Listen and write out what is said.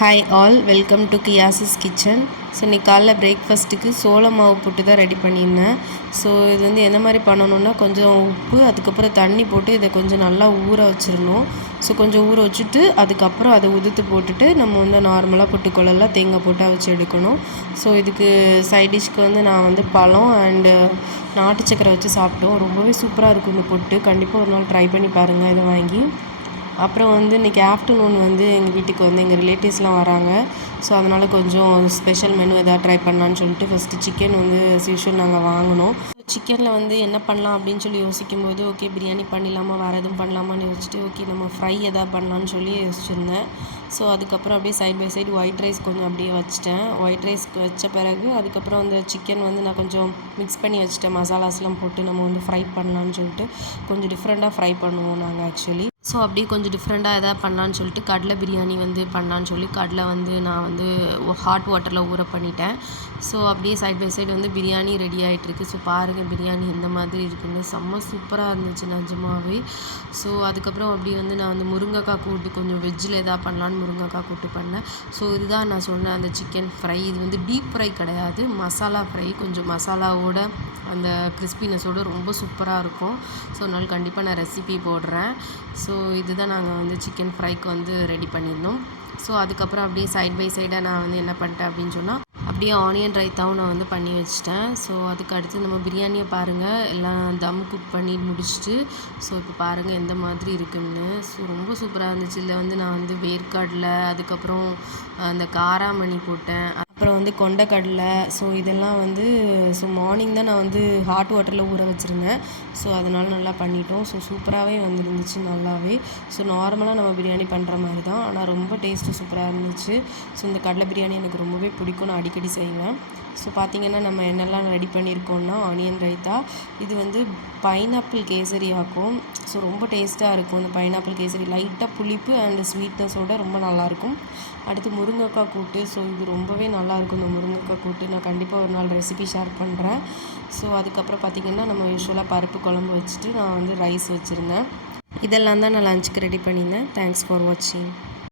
Hi all, welcome to கியாசிஸ் kitchen. So இன்றைக்கி காலைல பிரேக்ஃபாஸ்ட்டுக்கு சோள மாவு போட்டு தான் ரெடி பண்ணியிருந்தேன். ஸோ இது வந்து எந்த மாதிரி பண்ணணுன்னா, கொஞ்சம் உப்பு, அதுக்கப்புறம் தண்ணி போட்டு இதை கொஞ்சம் நல்லா ஊற வச்சிடணும். ஸோ கொஞ்சம் ஊற வச்சுட்டு அதுக்கப்புறம் அதை உதுத்து போட்டுட்டு நம்ம வந்து நார்மலாக பொட்டுக்கொள்ளலாம் தேங்காய் போட்டு அவிச்சு எடுக்கணும். ஸோ இதுக்கு சைட் டிஷ்க்கு வந்து நான் வந்து பழம் அண்டு நாட்டு சக்கரை வச்சு சாப்பிட்டோம். ரொம்பவே சூப்பராக இருக்கும் இந்த பொட்டு. கண்டிப்பாக ஒரு நாள் ட்ரை பண்ணி பாருங்கள் இதை வாங்கி. அப்புறம் வந்து இன்றைக்கி ஆஃப்டர்நூன் வந்து எங்கள் வீட்டுக்கு வந்து எங்கள் ரிலேட்டிவ்ஸ்லாம் வராங்க. ஸோ அதனால் கொஞ்சம் ஸ்பெஷல் மெனு எதாவது ட்ரை பண்ணலான்னு சொல்லிட்டு ஃபஸ்ட்டு சிக்கன் வந்து யூஷுவல் நாங்கள் வாங்கினோம். சிக்கனில் வந்து என்ன பண்ணலாம் அப்படின்னு சொல்லி யோசிக்கும்போது, ஓகே பிரியாணி பண்ணிடலாமா, வேறு எதுவும் பண்ணலாமான்னு யோசிச்சுட்டு, ஓகே நம்ம ஃப்ரை எதாவது பண்ணலான்னு சொல்லி யோசிச்சுருந்தேன். ஸோ அதுக்கப்புறம் அப்படியே side by side white rice கொஞ்சம் அப்படியே வச்சுட்டேன். ஒயிட் ரைஸ்க்கு வச்ச பிறகு அதுக்கப்புறம் அந்த சிக்கன் வந்து நான் கொஞ்சம் மிக்ஸ் பண்ணி வச்சுட்டேன். மசாலாஸ்லாம் போட்டு நம்ம வந்து ஃப்ரை பண்ணலான்னு சொல்லிட்டு கொஞ்சம் டிஃப்ரெண்ட்டாக ஃப்ரை பண்ணுவோம் நாங்கள் ஆக்சுவலி. ஸோ அப்படியே கொஞ்சம் டிஃப்ரெண்ட்டாக எதாவது பண்ணலான்னு சொல்லிட்டு கடலை பிரியாணி வந்து பண்ணலான்னு சொல்லி கடலை வந்து நான் வந்து ஹாட் வாட்டரில் ஊற பண்ணிட்டேன். ஸோ அப்படியே சைட் பை சைடு வந்து பிரியாணி ரெடி ஆகிட்டுருக்கு. ஸோ பாருங்கள் பிரியாணி எந்த மாதிரி இருக்குன்னு, செம்ம சூப்பராக இருந்துச்சு நிஜமாவே. ஸோ அதுக்கப்புறம் அப்படி வந்து நான் வந்து முருங்கைக்காய் கூட்டு கொஞ்சம் வெஜ்ஜில் எதாவது பண்ணலான்னு முருங்கைக்காய் கூட்டு பண்ணேன். ஸோ இதுதான் நான் சொன்னேன் அந்த சிக்கன் ஃப்ரை. இது வந்து டீப் ஃப்ரை கிடையாது, மசாலா ஃப்ரை. கொஞ்சம் மசாலாவோட அந்த கிறிஸ்பினஸோடு ரொம்ப சூப்பராக இருக்கும். ஸோ அதனால் கண்டிப்பாக நான் ரெசிபி போடுறேன். ஸோ இதுதான் நாங்கள் வந்து சிக்கன் ஃப்ரைக்கு வந்து ரெடி பண்ணியிருந்தோம். ஸோ அதுக்கப்புறம் அப்படியே சைட் பை சைடாக நான் வந்து என்ன பண்ணிட்டேன் அப்படின்னு சொன்னால், அப்படியே ஆனியன் ரைத்தாவும் நான் வந்து பண்ணி வச்சிட்டேன். ஸோ அதுக்கு அடுத்து நம்ம பிரியாணியை பாருங்கள் எல்லாம் தம் குக் பண்ணி முடிச்சுட்டு, ஸோ இப்போ பாருங்கள் எந்த மாதிரி இருக்குன்னு. ஸோ ரொம்ப சூப்பராக இருந்துச்சு. இதில் வந்து நான் வந்து வேர்க்கடலை, அதுக்கப்புறம் அந்த காராமணி போட்டேன், அப்புறம் வந்து கொண்டக்கடலை. ஸோ இதெல்லாம் வந்து மார்னிங் தான் நான் வந்து ஹாட் வாட்டரில் ஊற வச்சுருந்தேன். ஸோ அதனால் நல்லா பண்ணிட்டோம். ஸோ சூப்பராகவே வந்துருந்துச்சு நல்லாவே. ஸோ நார்மலாக நம்ம பிரியாணி பண்ணுற மாதிரி தான், ஆனால் ரொம்ப டேஸ்ட்டு சூப்பராக இருந்துச்சு. ஸோ இந்த கடலை பிரியாணி எனக்கு ரொம்பவே பிடிக்கும், நான் அடிக்கடி செய்வேன். ஸோ பார்த்திங்கன்னா நம்ம என்னெல்லாம் ரெடி பண்ணியிருக்கோம்னா, ஆனியன் ரைத்தா, இது வந்து பைனாப்பிள் கேசரி ஆக்கும். ஸோ ரொம்ப டேஸ்ட்டாக இருக்கும் இந்த பைனாப்பிள் கேசரி. லைட்டாக புளிப்பு அண்ட் ஸ்வீட்னஸோட ரொம்ப நல்லாயிருக்கும். அடுத்து முருங்கைக்காய் கூட்டு. ஸோ இது ரொம்பவே நல்லாயிருக்கும் இந்த முருங்கைக்காய் கூட்டு. நான் கண்டிப்பாக ஒரு நாள் ரெசிபி ஷேர் பண்ணுறேன். ஸோ அதுக்கப்புறம் பார்த்திங்கன்னா நம்ம யூஸ்வலாக பருப்பு குழம்பு வச்சுட்டு நான் வந்து ரைஸ் வச்சுருந்தேன். இதெல்லாம் தான் நான் லஞ்சுக்கு ரெடி பண்ணியிருந்தேன். தேங்க்ஸ் ஃபார் வாட்சிங்.